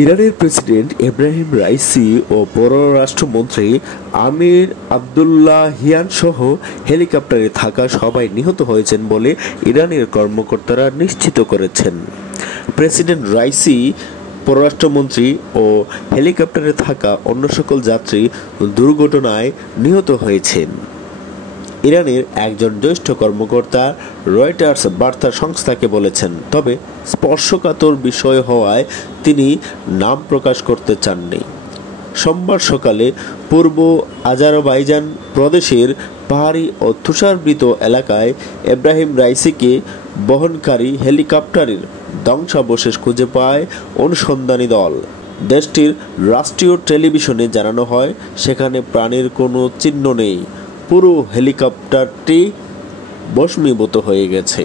ইরানের president Ibrahim Raisi ও পররাষ্ট্রমন্ত্রী আমির Abdollahian সহ হেলিকপ্টারে থাকা সবাই নিহত হয়েছেন বলে ইরানের কর্মকর্তারা নিশ্চিত করেছেন। প্রেসিডেন্ট রাইসি, পররাষ্ট্রমন্ত্রী ও হেলিকপ্টারে থাকা অন্য সকল যাত্রী দুর্ঘটনায় নিহত হয়েছেন। ইরানের একজন জ্যেষ্ঠ কর্মকর্তা রয়টার্স বার্তা সংস্থাকে বলেছেন, তবে স্পর্শকাতর বিষয় হওয়ায় তিনি নাম প্রকাশ করতে চাননি। সোমবার সকালে পূর্ব আজারবাইজান প্রদেশের পাহাড়ি ও তুষারাবৃত এলাকায় এব্রাহিম রাইসিকে বহনকারী হেলিকপ্টারের ধ্বংসাবশেষ খুঁজে পায় অনুসন্ধানী দল। দেশটির রাষ্ট্রীয় টেলিভিশনে জানানো হয়, সেখানে প্রাণের কোনো চিহ্ন নেই। পুরো হেলিকপ্টারটি ভস্মীভূত হয়ে গেছে।